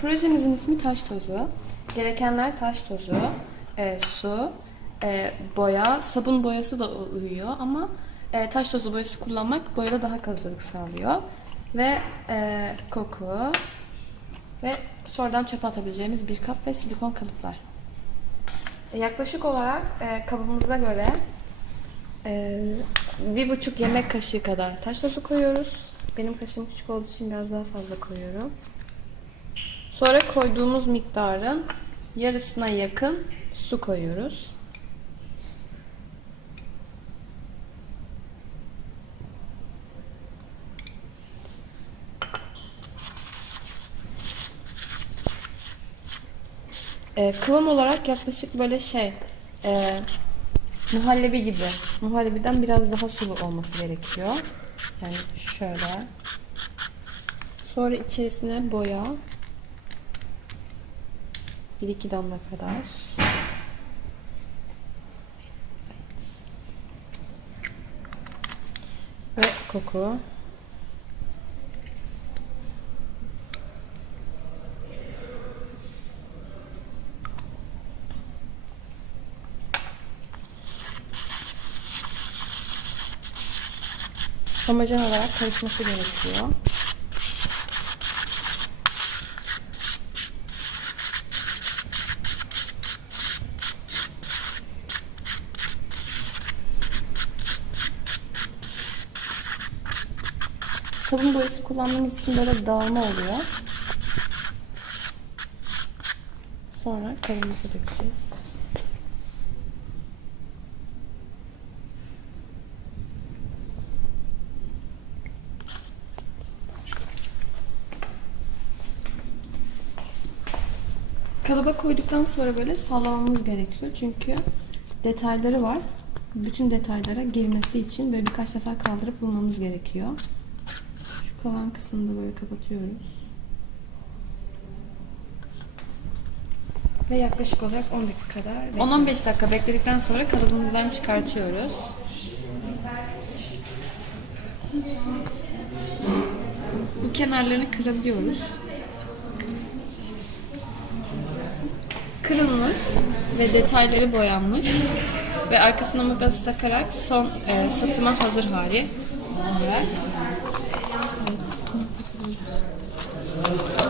Projemizin ismi taş tozu. Gerekenler taş tozu, e, su, e, boya, sabun boyası da uyuyor ama e, taş tozu boyası kullanmak boyada daha kalıcılık sağlıyor. Ve e, koku ve sonradan çöpe atabileceğimiz bir kap ve silikon kalıplar. E, yaklaşık olarak e, kabımıza göre e, bir buçuk yemek kaşığı kadar taş tozu koyuyoruz. Benim kaşığım küçük olduğu için biraz daha fazla koyuyorum. Sonra koyduğumuz miktarın yarısına yakın su koyuyoruz. Ee, kıvam olarak yaklaşık böyle şey e, muhallebi gibi. Muhallebiden biraz daha sulu olması gerekiyor. Yani şöyle. Sonra içerisine boya. Bir iki damla kadar. Evet. Ve koku. Homojen olarak karışması gerekiyor. Sabun boyası kullandığımız için böyle dağılma oluyor. Sonra kabımıza dökeceğiz. Kalıba koyduktan sonra böyle sallamamız gerekiyor. Çünkü detayları var. Bütün detaylara girmesi için böyle birkaç defa kaldırıp bulmamız gerekiyor. Kalan kısmını da böyle kapatıyoruz. Ve yaklaşık olarak 10 dakika kadar 10-15 dakika bekledikten sonra kalıbımızdan çıkartıyoruz. Bu kenarlarını kırabiliyoruz. Kırılmış ve detayları boyanmış ve arkasına mıknatıs takarak son e, satıma hazır hali olarak Thank you.